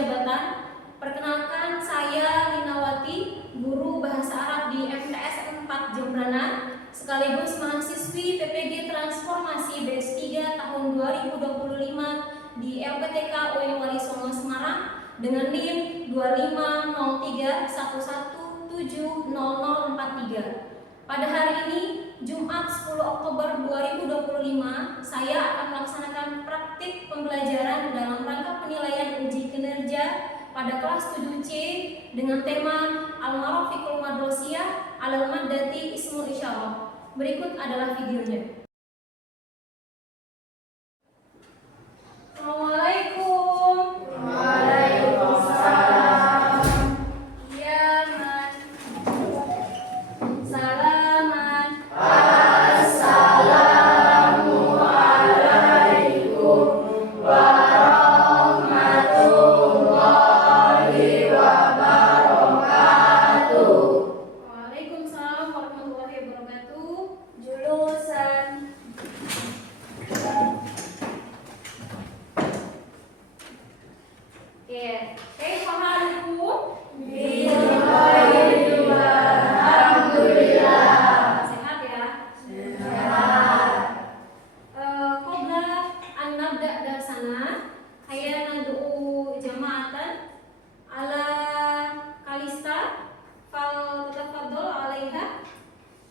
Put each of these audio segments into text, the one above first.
jabatan. Perkenalkan, saya Linawati, guru bahasa Arab di MTS 4 Jembrana, sekaligus mahasiswi PPG Transformasi batch 3 tahun 2025 di LPTK UIN Wali Songo Semarang dengan NIM 250311700043. Pada hari ini, Jumat 10 Oktober 2025, saya akan melaksanakan praktik pembelajaran dalam rangka penilaian uji kinerja pada kelas 7C dengan tema Al-Marafiqul Madrosiyah Alal Maddati Ismul Isyarah. Berikut adalah videonya. Assalamualaikum. Waalaikumsalam. Iya, Man. Salaman. Assalamualaikum warahmatullahi wabarakatuh. Waalaikumsalam warahmatullahi wabarakatuh. Jurusan Kaifa halukum? Alhamdulillah. Sehat ya? Sehat. Qabla an nabda darsana, hayya nad'u jama'atan ala kalista fal tatafaddal 'alaiha.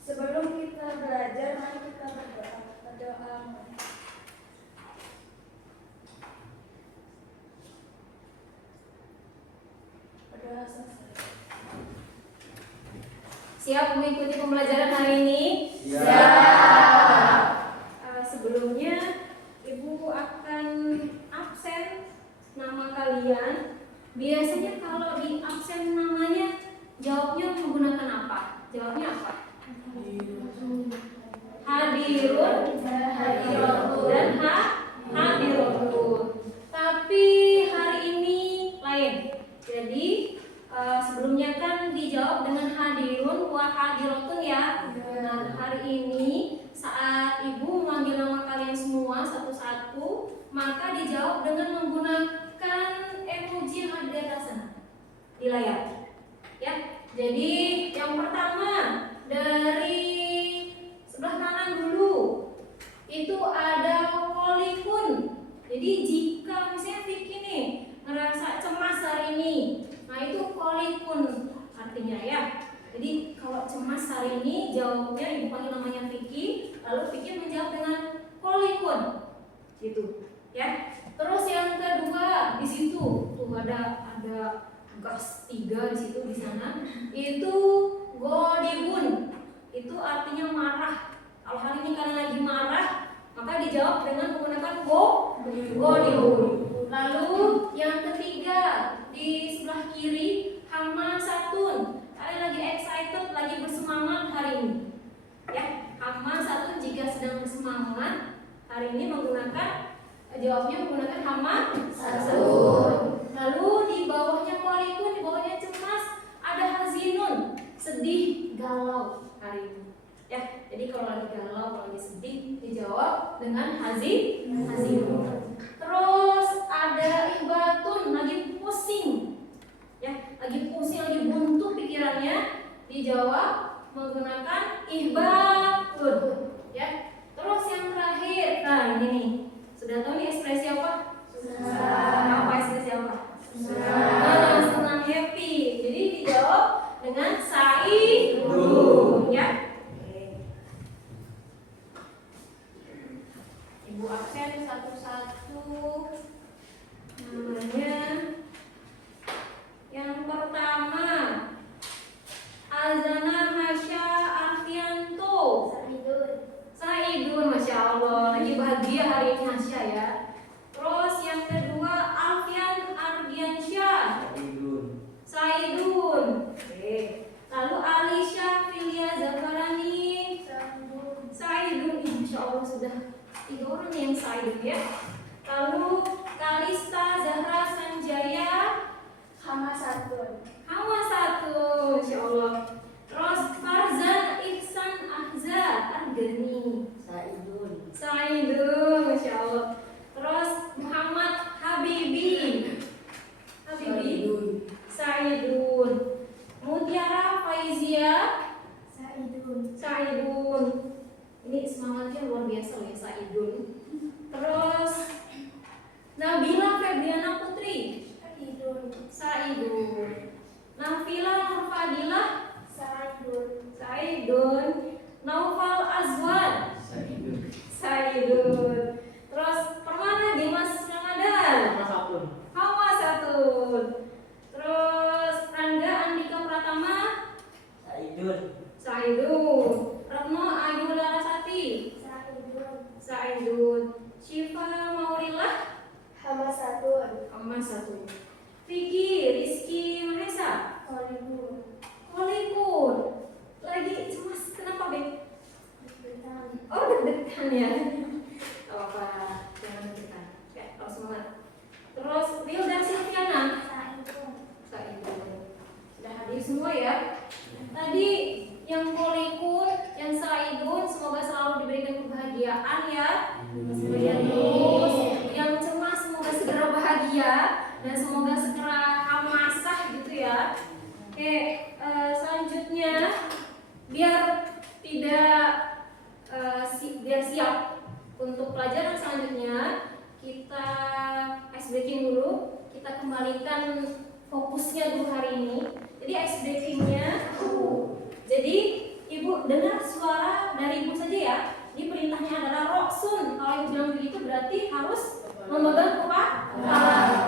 Sebelum kita belajar, mari kita berdoa. Berdoa selesai. Siap mengikuti pembelajaran hari ini? Siap. Sebelumnya Ibu akan absen nama kalian. Biasanya kalau di absen namanya jawabnya menggunakan apa? Jawabnya apa? Hadirun, dan hadirun. Tapi hari ini lain. Jadi sebelumnya kan dijawab dengan hadirun wa hadirotun ya. Nah, hari ini saat Ibu memanggil nama kalian semua satu-satu, maka dijawab dengan menggunakan emoji yang ada di atas sana di layar. Ya. Jadi yang pertama dari sebelah kanan dulu itu ada kolikun. Jadi jika misalnya Vicky nih ngerasa cemas hari ini, nah itu kolikun artinya ya. Jadi kalau cemas hari ini jawabnya Ibu panggil namanya Vicky, lalu Vicky menjawab dengan kolikun, gitu ya. Terus yang kedua di situ tuh ada gas 3 di situ di sana, itu godibun, itu artinya marah. Kalau hari ini kalian lagi marah, maka dijawab dengan menggunakan godibun. Lalu yang ketiga di sebelah kiri hamasatun, kalian lagi excited, lagi bersemangat hari ini ya. Hamasatun jika sedang bersemangat hari ini jawabnya menggunakan hamasatun. Lalu di bawahnya kolikun, di bawahnya cemas, ada hazinun, sedih, galau hari ini ya. Jadi kalau lagi galau, kalau lagi sedih, dijawab dengan hazinun. Terus ada ihbatun, lagi pusing ya, lagi pusing, lagi buntu pikirannya, dijawab menggunakan ihbatun ya. Terus yang terakhir, nah ini nih, sudah tahu nih ekspresi apa? Apa ekspresi apa? Senang, happy. Jadi dijawab dengan saidun ya. Ibu absen satu-satu namanya. Yang pertama Azana Hasya Arfianto. Saidun, Masya Allah, lagi bahagia hari ini Hasya ya. Terus yang kedua Alfian Ardiansyah. Saidun. Oke. Lalu Alisha Filia Zafarani. Saidun. Insya Allah sudah 3 orang yang Saidun ya. Lalu Kalista Zahra Sanjaya. Hamasatun. Insya Allah. Terus Farzan Ihsan Ahza Argani. Saidun, Masya Allah. Terus Muhammad Habibi. semangatnya luar biasa loh ya, Saidun. Terus Nabila Febriana Putri, Saidun. Nafila Nurfadilah, Saidun. Naufal Azwan, Saidun. Terus Permana Dimas Ramadan, Hawa Satun. Terus Rangga Andika Pratama, Saidun. Retno Ayu Larasati, Saidun. Syifa Maurilah, Hama Satun. Vicky Rizky Mahesa, Holikun. Lagi cemas, kenapa Beb? Oh deg-degan ya. Oh apa, jangan deg-degan. Oke, harus semangat. Terus Wilda Silviana, Saidun. Sudah hadir semua ya. Tadi yang Holikun, yang Saidun, semoga selalu diberikan kebahagiaan ya. Terus yang cemas semoga segera bahagia dan semoga segera hamasah gitu ya. Oke, selanjutnya biar tidak biar siap untuk pelajaran selanjutnya, kita ice breaking dulu. Kita kembalikan fokusnya dulu hari ini. Jadi ice breakingnya, jadi ibu dengar suara dari ibu saja ya. Ini perintahnya adalah roksun. Kalau ibu bilang begitu berarti harus memegang kepala.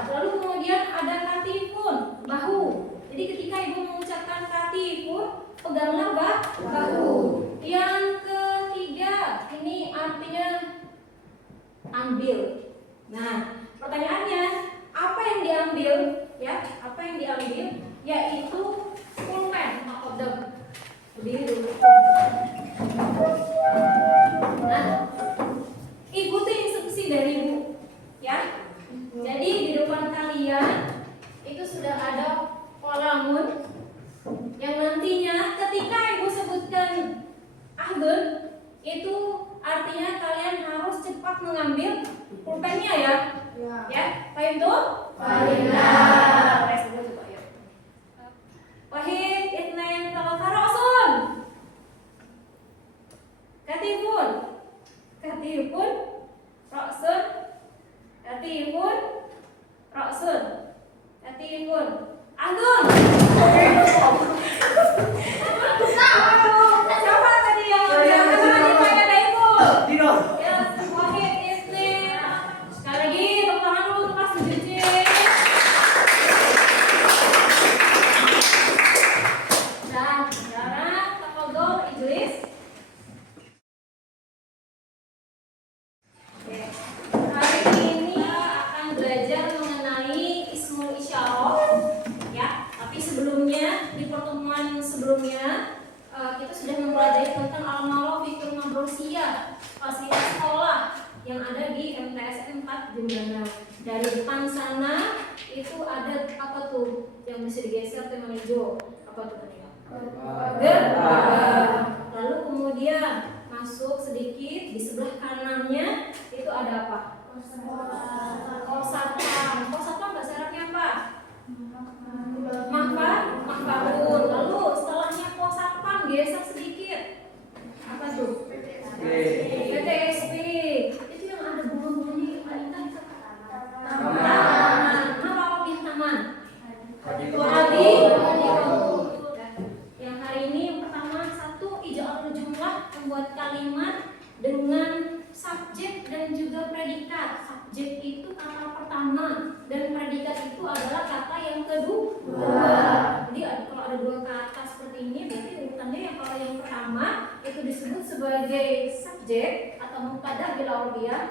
Lalu kemudian ada katifun, bahu. Jadi ketika ibu mengucapkan katifun, peganglah bahu. Yang ketiga, ini artinya ambil. Nah, pertanyaannya, apa yang diambil? Ya, apa yang diambil? Yaitu pulpen, makodam. Berdiri dulu. Nah, ikuti instruksi dari ibu, ya. Jadi di depan kalian itu sudah ada kolamun yang nantinya ketika ibu sebutkan ahbun, itu artinya kalian harus cepat mengambil pulpennya ya. Ya, paham tuh? Paham. Coba ya. Wahid, itnain, talata, ra'sun. Katifun, ra'sun, katifun, Agung. Siapa tadi yang ada ibu? Ya, Wahid, Isnin. Sekali lagi, tepuk tangan dulu untuk kelas 7C. Dan sekarang tafadhol ijlis. Oke. Hari ini akan belajar mengenai ismul isyarah ya. Tapi sebelumnya di pertemuan sebelumnya kita sudah mempelajari tentang al-ma'ruf fikul mabrosiyah, fasilitas sekolah yang ada di MTSN 4 Jembrana. Dari depan sana itu ada apa tuh yang bisa digeser tema hijau? Apa tuh tadi? Gerbang. Lalu kemudian masuk sedikit di sebelah kanannya itu ada apa? Pos satpam. Pos satpam bahasa Arabnya apa? Mahfarun. Lalu setelahnya pos satpam geser sedikit. Apa tuh? PTSP. Itu yang ada bunga-bunganya yang paling indah. Taman. Apa di taman? Hadi. Yang hari ini yang pertama satu ija'alul jumlah, membuat kalimat dengan subjek dan juga predikat. Subjek itu kata pertama dan predikat itu adalah kata yang kedua. Jadi kalau ada dua kata seperti ini berarti urutannya yang kalau yang pertama itu disebut sebagai subjek atau mubtada bil arabiyah,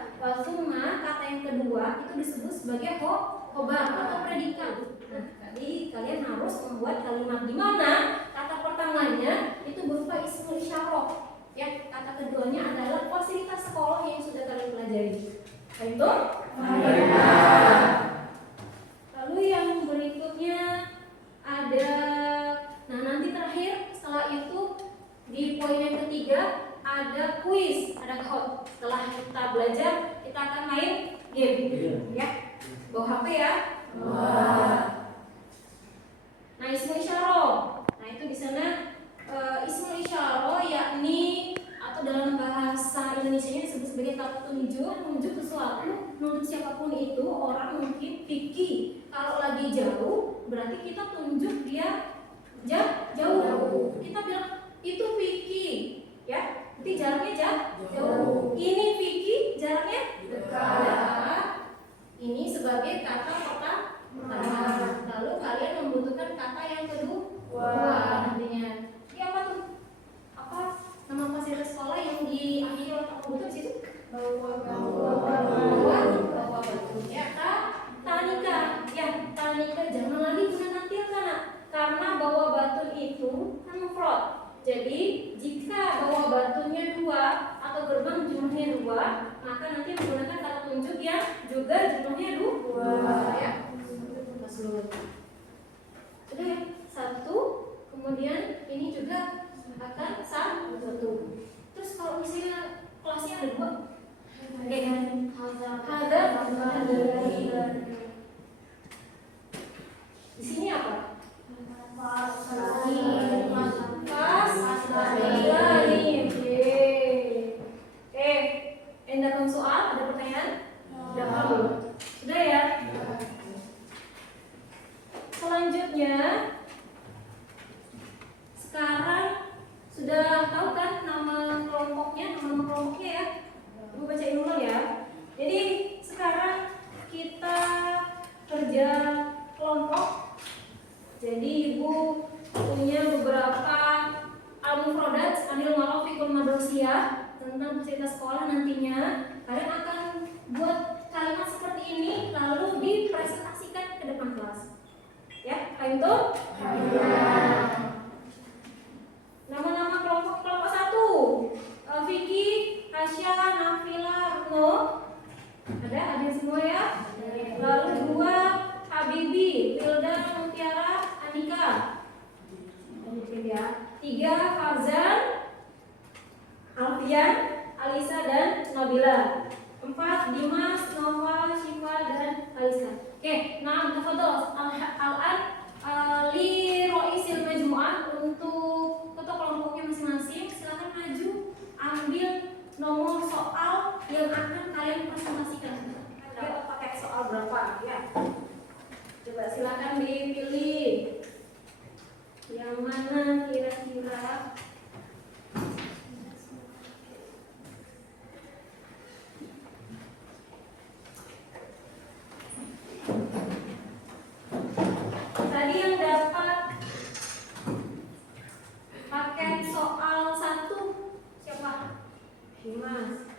summa kata yang kedua itu disebut sebagai khobar atau predikat. Nah, jadi kalian harus membuat kalimat di mana kata pertamanya itu berupa ismul isyarah. Ya, kata keduanya adalah fasilitas sekolah yang sudah kalian pelajari. Itu? Lalu yang berikutnya ada, nah nanti terakhir setelah itu di poin yang ketiga ada kuis, ada code. Setelah kita belajar, kita akan main game. Ya, bawa HP ya. Nah, ismul isyarah. Nah, itu di sana ismul isyarah yakni atau dalam bahasa Indonesia apapun itu, orang mungkin picky. Kalau lagi jauh, berarti kita tunjuk dia jauh. Kita bilang itu picky, ya. Berarti jaraknya jauh. Ini picky, jaraknya dekat. Ini sebagai kata pertama. Lalu kalian membutuhkan kata yang kedua. Nantinya. Ini apa tuh? Apa nama fasilitas sekolah yang diakhiri oleh kata butuh di situ? Bawa batu. Ya, tanika. Ya, tanika jangan lagi gunakan tilka, nak. Karena bawa batu itu kan mufrad. Jadi jika bawa batunya 2 atau gerbang jumlahnya 2, maka nanti menggunakan kata tunjuk yang juga jumlahnya 2. Ya. Sudah ya? 1. Kemudian ini juga akan 1. Terus kalau misalnya kelasnya ada 2, ada di sini apa? Endakan soal, ada pertanyaan? Sudah ya? Selanjutnya, sekarang sudah tahu kan nama kelompoknya ya? Ibu bacain dulu ya. Jadi sekarang kita kerja kelompok. Jadi ibu punya beberapa al-mufradat anil ma'ruf fikul madrasiyah tentang fasilitas sekolah. Nantinya kalian akan buat kalimat seperti ini lalu dipresentasikan ke depan kelas. Ya, kayak itu? Nama-nama kelompok 1. Vicky, Asya, Nafila, Rukno. Ada semua ya? Lalu 2, Habibi, Wilda, Mutiara, Anika. 3, Farzan, Alfian, Alisa dan Nabila. 4, Dimas, Nova, Syifa dan Alisa. Oke, nah tafadhol al-an li roisil majmu'ah, untuk ketua kelompoknya masing-masing silakan maju ambil nomor soal yang akan kalian presentasikan. Kalian pakai soal berapa ya? Coba silakan dipilih. Yang mana kira-kira? Tadi yang dapat paket soal 1 siapa? Dimas.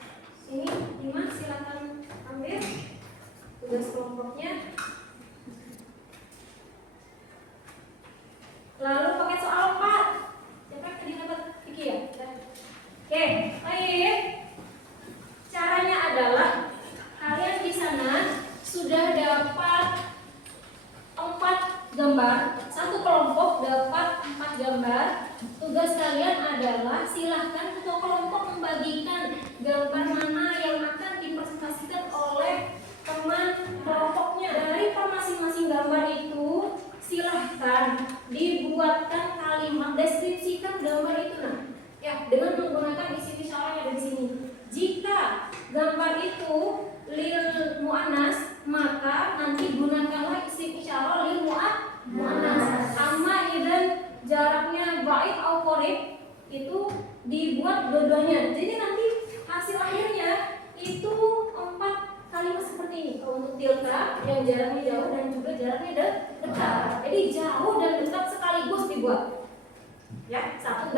Ini Dimas, silakan ambil tugas kelompoknya. Lalu pakai soal 4. Siapa yang tadi dapat Vicky ya? Oke, baik. Caranya adalah kalian di sana sudah dapat 4 gambar. Satu kelompok dapat 4 gambar. Tugas kalian adalah silahkan ketua kelompok membagikan gambar mana yang akan dipresentasikan oleh teman kelompoknya. Dari masing-masing gambar itu silahkan dibuatkan kalimat, deskripsikan gambar itu, nah, ya, dengan menggunakan isim isyarah yang ada di sini. Jika gambar itu lil muannas, maka nanti gunakanlah isim isyarah lil muannas. Amma idan jaraknya baik atau qarib, itu dibuat dua-duanya. Jadi nanti hasil akhirnya itu 4 kalimat seperti ini. Kalau untuk tilka yang jaraknya jauh dan juga jaraknya dekat. Jadi jauh dan dekat sekaligus dibuat. Ya, satu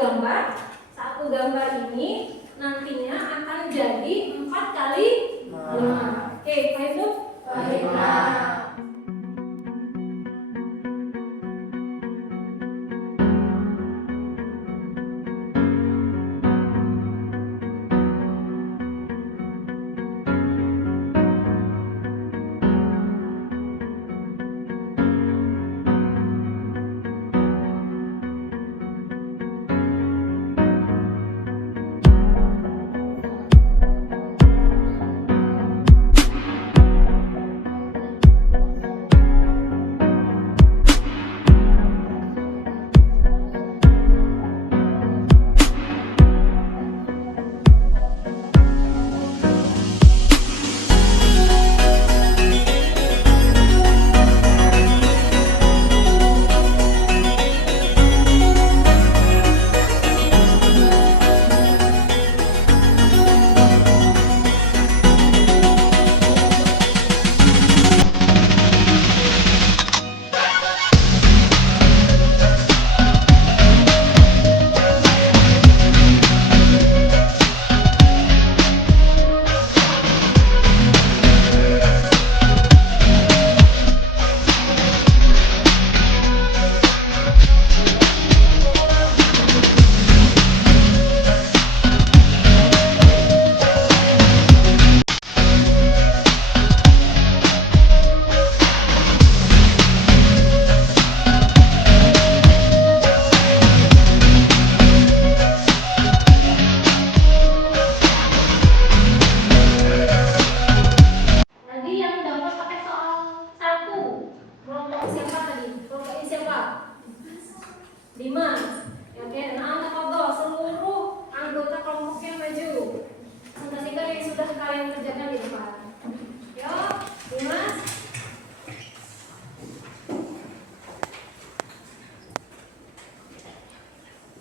gambar ini nantinya akan jadi 4 kali 5. Oke, baik Bu? Baiklah. yang kerjakan di depan. Yuk, Dimas.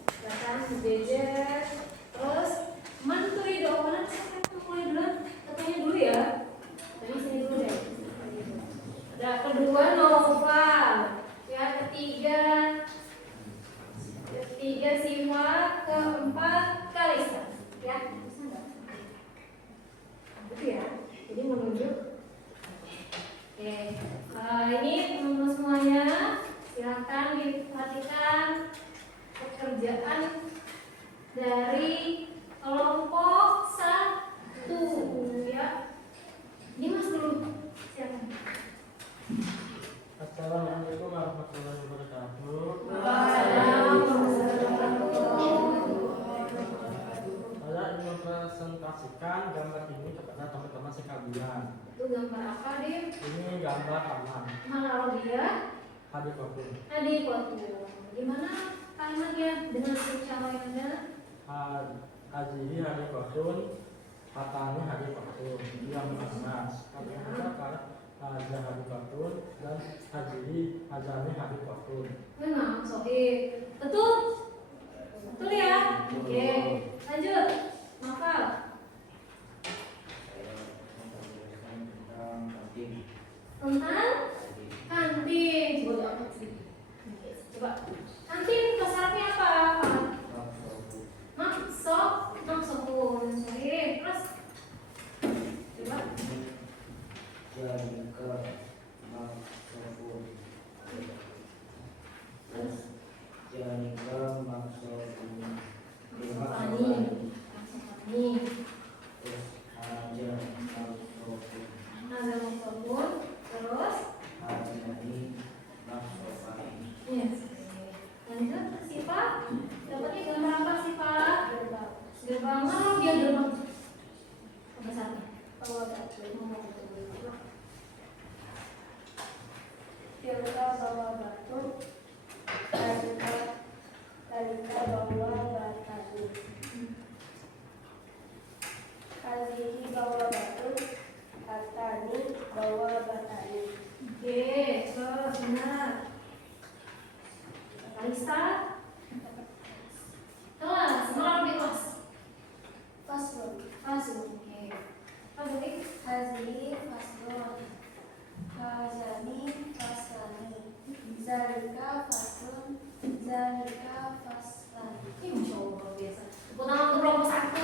Silakan berjejer. Terus mantui dong. Mana siapa mulai duluan? Katanya dulu ya. Dari sini dulu deh. Ada kedua Noval. Ya, ketiga Siwa, keempat Kalista. Ya, bisa nggak? Gitu ya. Jadi menunjuk. Oke. Ini teman-teman semuanya, silakan diperhatikan pekerjaan dari kelompok 1 ya. Ini Mas dulu. Silakan. Assalamualaikum warahmatullahi wabarakatuh. Saya ingin mempresentasikan gambar ini kepada teman-teman sekalian. Itu gambar apa, Dim? Ini gambar taman Mana Arabia? Hadikotun. Gimana kalimatnya dengan secara yang ada? Hajihi Hadikotun, Hatani Hadikotun, yang mas. Kata Haja Hadikotun dan Hajihi Hajani Hadikotun. Memang, Sohib. Betul? Betul ya? Oke, lanjut. Makal. Tentang kantin. Coba. Kantin bahasa Arabnya apa? Maksokun. Sohib. Terus. Coba. Bawa batu, Talika bawa batani. Hazihi bawa batu, Hatani bawa batani. Oke, terus benar. Kalista. Kelas, semangat lebih kelas. Faslun. Oke. Apa tadi? Hazihi faslun. Hazani faslani. Zalika faslun. Zalika faslani. Ini Masya Allah luar biasa. Tepuk tangan untuk kelompok 1.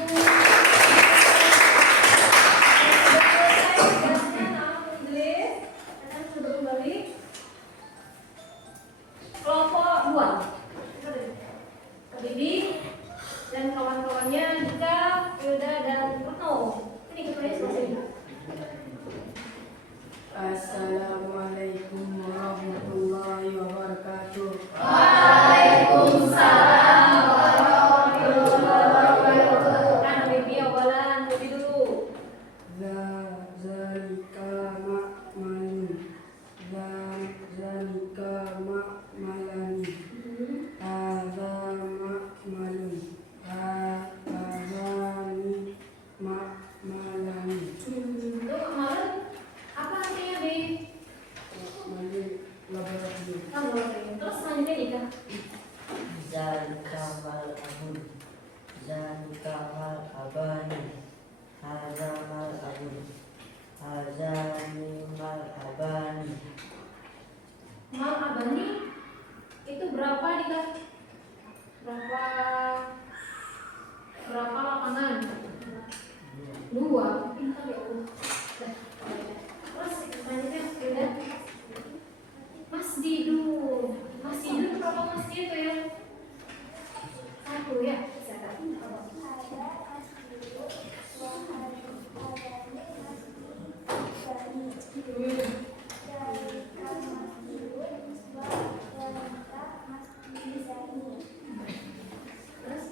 Tugasnya nama menulis. Akan sudah kembali. Kelompok 2. Bibi dan kawan-kawannya Dika, Yuda dan Retno. Ini ketuanya selesai. Assalamualaikum warahmatullahi wabarakatuh. Waalaikumsalam warahmatullahi wabarakatuh. Kan Bibi awalan, Bibi dulu. Zalika ma'malani. Hadza ma'malun. Hadzani ma'malani. Itu kemarin apa artinya, Bi? Ma'malun labaratu. Kamu terus selanjutnya Dika. Zalika mal abun, zalika mal abani, hadza mal abun, hadzani mal abani. Mal abani itu berapa Dika? Berapa lapangan? 2. Pintar ya Allah. Terus selanjutnya udah Masjidun. Masjidun berapa masjid tuh ya? 1 ya. Silakan. Terus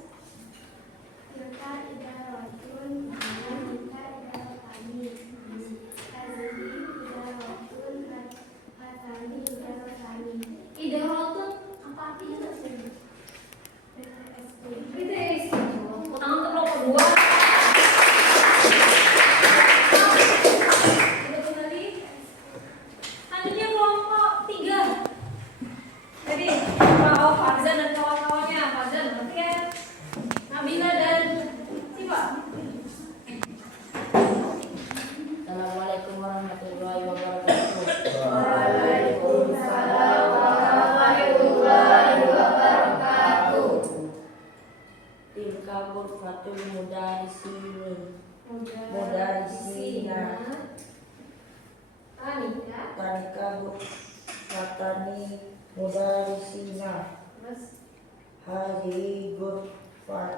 ghurfatul mudarisina. Tanika ghurfatani mudarisina. Hadhihi ghurfatul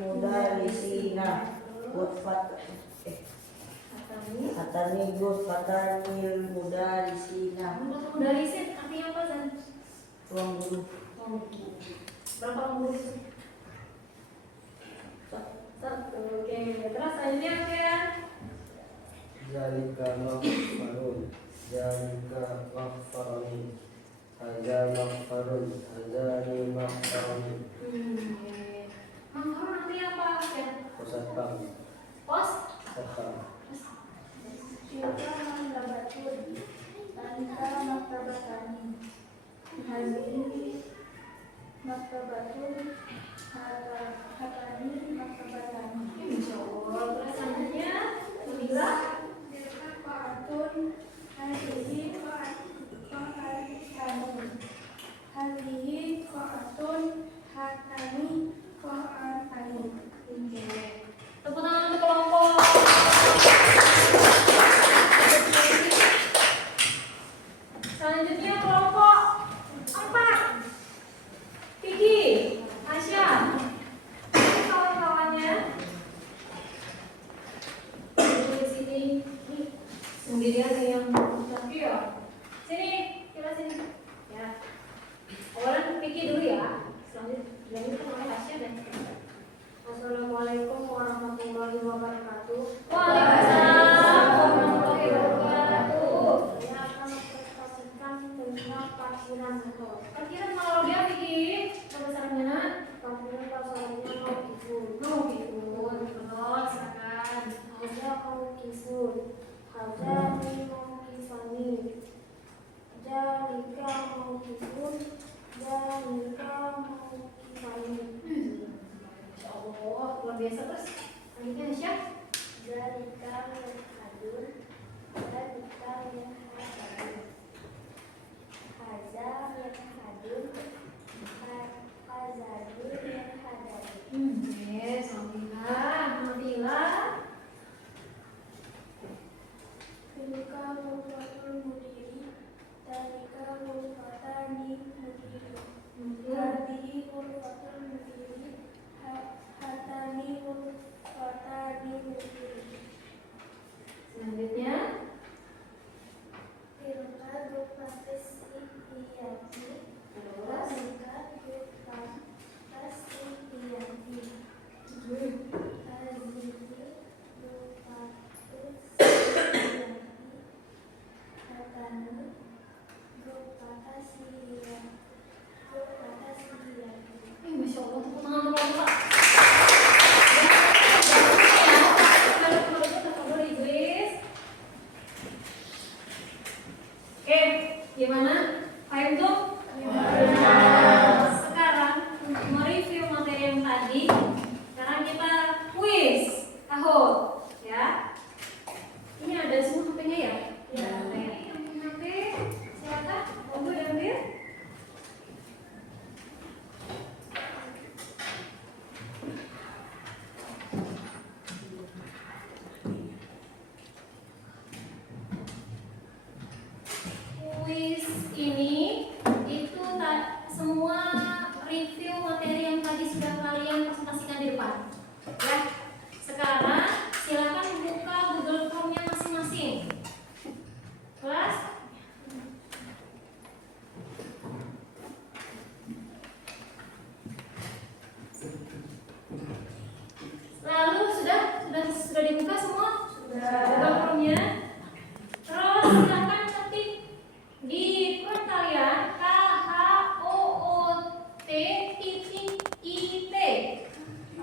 mudarisina. Hatani ghurfatanil mudarisina. Mudarisin artinya apa, Zan? Ruang guru. Berapa orang guru itu? Satu. Oke, terus selanjutnya apa ya? Zalika maghfarun. Zalika maghfarun. Hadza maghfarun. Hadzani maghfarun. Maghfarun artinya apa ya? Posatpam. Pos? Satpam. Tilka maktabatun. Tanika maktabatani. Hadhihi maktabatun. Hatani maktabatani. Insya Allah. Terus selanjutnya Nabila. Tilka qa'atun. Hadhihi qa'atani. Hadhihi qa'atun. Hatani qa'atani. Oke. Tepuk tangan untuk kelompok. Selanjutnya kelompok 4. Vicky, Asya, ini kawan-kawannya. Di sini, nih sendirian yang tapi ya. Sini, kita sini. Ya. Awalan Vicky dulu ya. Selanjutnya namanya Asya dan Assalamualaikum warahmatullahi wabarakatuh. Waalaikumsalam warahmatullahi wabarakatuh. Saya akan mempresentasikan tentang parkiran motor. Parkiran kalau dia bikin penasarannya Parkiran pasalnya mau kifun. mau gitu. Betul, silakan. Haja mau kifun. Haja mau kifani. Jalika mau kifun. Jalika mau kifani. Insya Allah luar biasa. Terus selanjutnya Syah. Jalika yang hadur. Jalika yang hadur. Haja yang hadur. Hazadur yang hadir. Yes, alhamdulillah. Tilka ghurfatul mudiri. Talika ghurfatani mudiri. Hadhihi ghurfatul mudiri. Hatani ghurfatani mudiri. Selanjutnya Tilka ghurfatis sihiyati. Talika ghurfatis sihiyati. Hadhihi ghurfatis sihiyati. Hatani ghurfatis sihiyati. Masya Allah, tepuk tangan untuk Pak. Oke, gimana? Paham tuh? Sekarang untuk mereview materi yang tadi, sekarang kita kuis Kahoot, ya. Ini ada semua HP-nya ya? Ya. Yang punya HP, silakan. Monggo diambil. Kuis ini itu semua review materi yang tadi sudah kalian presentasikan di depan. Ya. Sekarang silakan buka Google Chrome-nya masing-masing. Kelas? Lalu sudah dibuka semua? Google Chrome-nya. Terus silakan ketik di prompt kalian KHOOT.IT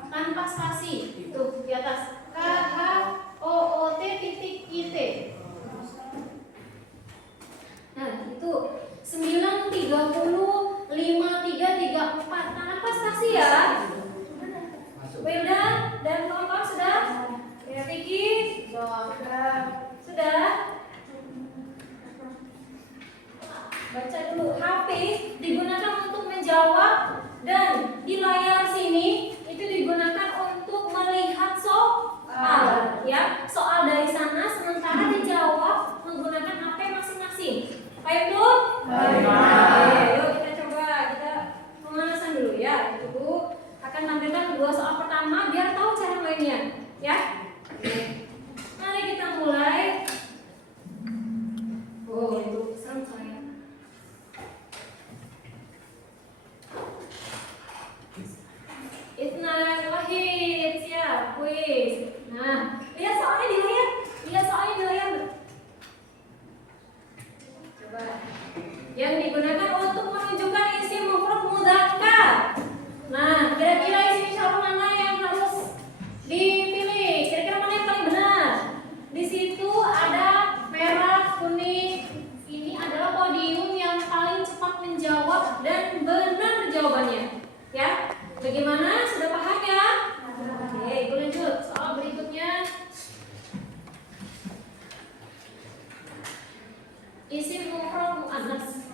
tanpa spasi. Tuh di atas KHOOT.IT. Nah, itu 930 5334 tanpa spasi ya. Wilda dan kawan-kawan sudah? Ya, Vicky? Sudah? Baca dulu. HP digunakan untuk menjawab Dan di layar sini itu digunakan untuk melihat soal, ya. Soal dari sana sementara dijawab menggunakan HP masing-masing. Baik belum? Baik. Oke, yuk kita coba kita pemanasan dulu ya. Ibu akan tampilkan 2 soal pertama biar tahu cara mainnya, ya. Oke. Mari kita mulai. Oh, itu serem saya. Bismillahirrahmanirrahim. Siap, kuis. Nah, lihat soalnya di layar. Lihat soalnya di layar. Coba. Yang digunakan untuk menunjukkan isim mufrad mudzakkar. Nah, kira-kira isim isyarah mana yang harus dipilih? Kira-kira mana yang paling benar? Di situ ada merah, kuning. Ini adalah podium yang paling cepat menjawab dan benar jawabannya. Ya, bagaimana? Sudah paham ya? Oke, ibu lanjut. Soal berikutnya. Isim mufrad muannats.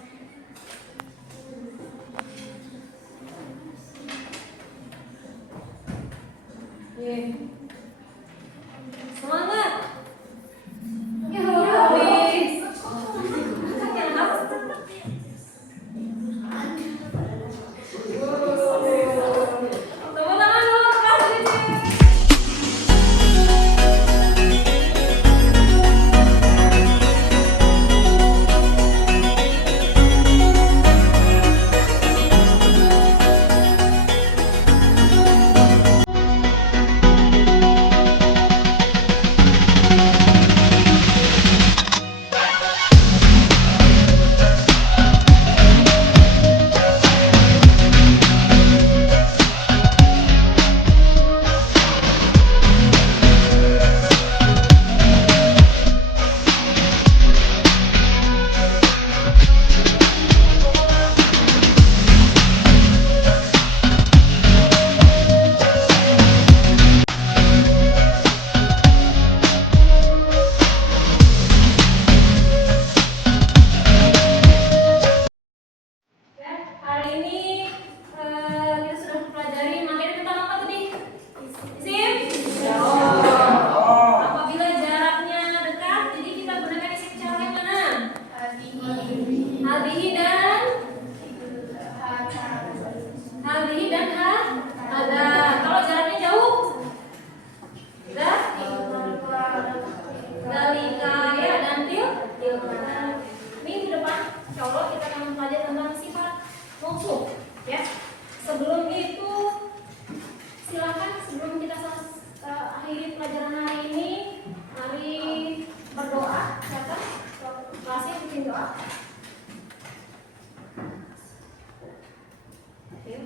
Semangat. Ya, habis. Tepuk tangan dulu, kasih kecil. Ya, hari ini kita sudah mempelajari materi tentang apa tadi? Isim isyarah. Apabila jaraknya dekat, jadi kita gunakan isim isyarah yang mana? Hadhihi dan hada. Kalau jaraknya jauh, dalika ya dan tilka. Minggu depan, insya Allah kita akan mempelajari tentang sifat mausuf. Ya. Sebelum itu, silakan sebelum kita akhiri pelajaran hari ini, mari berdoa. Silakan, kelasnya bikin doa. Oke.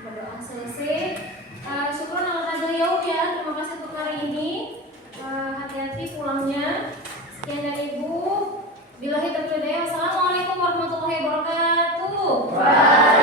Berdoa selesai. Syukur ala yaum ya. Terima kasih untuk hari ini. Hati-hati pulangnya. Sekian dari Ibu. Billahi taufiq. Wassalamualaikum warahmatullahi wabarakatuh.